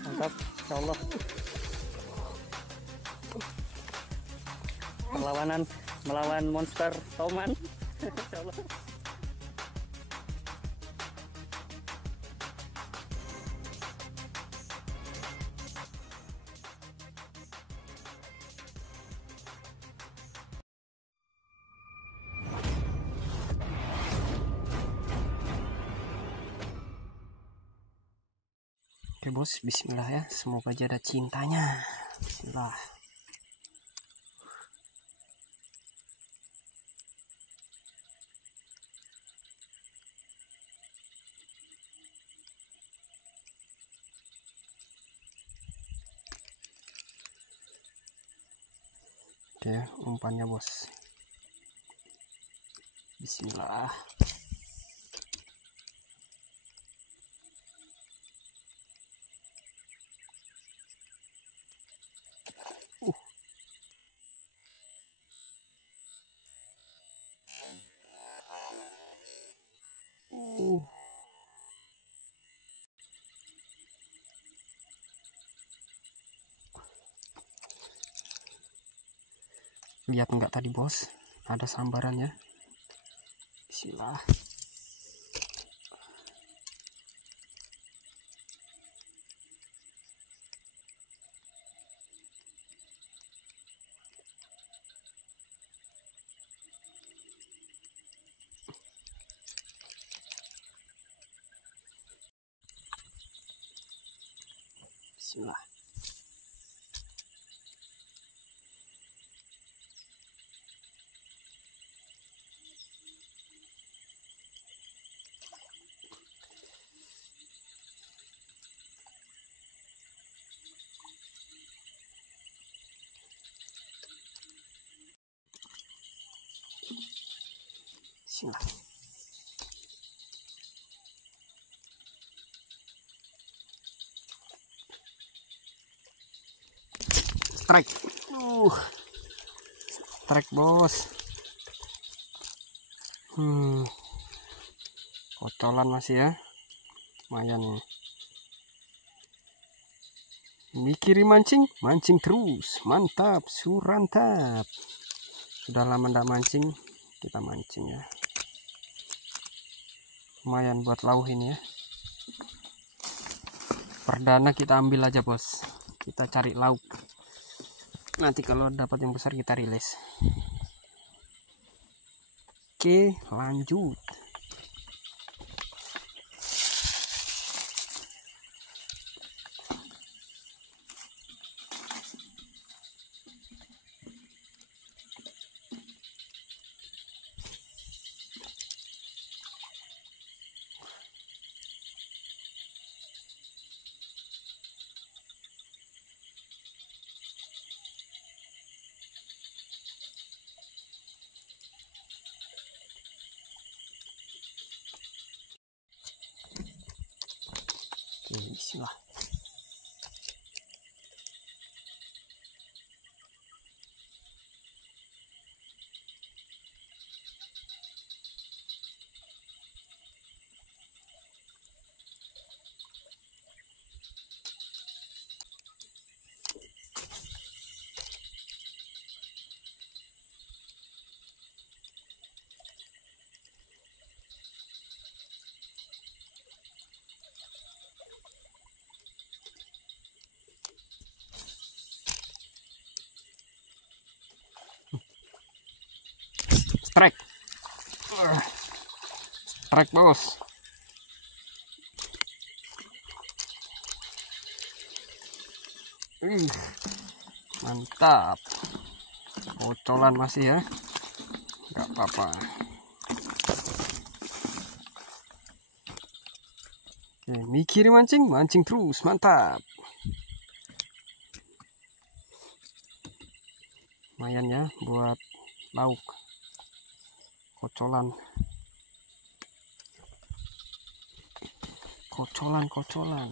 Mantap, insya Allah. Perlawanan melawan monster Toman. Insya Allah. Oke bos, bismillah ya. Semoga aja ada cintanya. Bismillah. Oke, umpannya bos. Bismillah. Lihat enggak tadi bos, ada sambarannya. Bismillah. Bismillah. Bismillah. Strike. Strike bos. Kocolan masih ya. Lumayan nih. Mikirin mancing, mancing terus. Mantap, surantap. Sudah lama ndak mancing, kita mancing ya. Lumayan buat lauh ini ya. Perdana kita ambil aja bos. Kita cari lauk. Nanti kalau dapat yang besar kita rilis. Oke, lanjut. Bismillah. Strike. Strike bos. Mantap. Kocolan masih ya. Nggak apa-apa. Oke, mikirin mancing, mancing terus. Mantap. Lumayan ya buat lauk. Kocolan. Kocolan.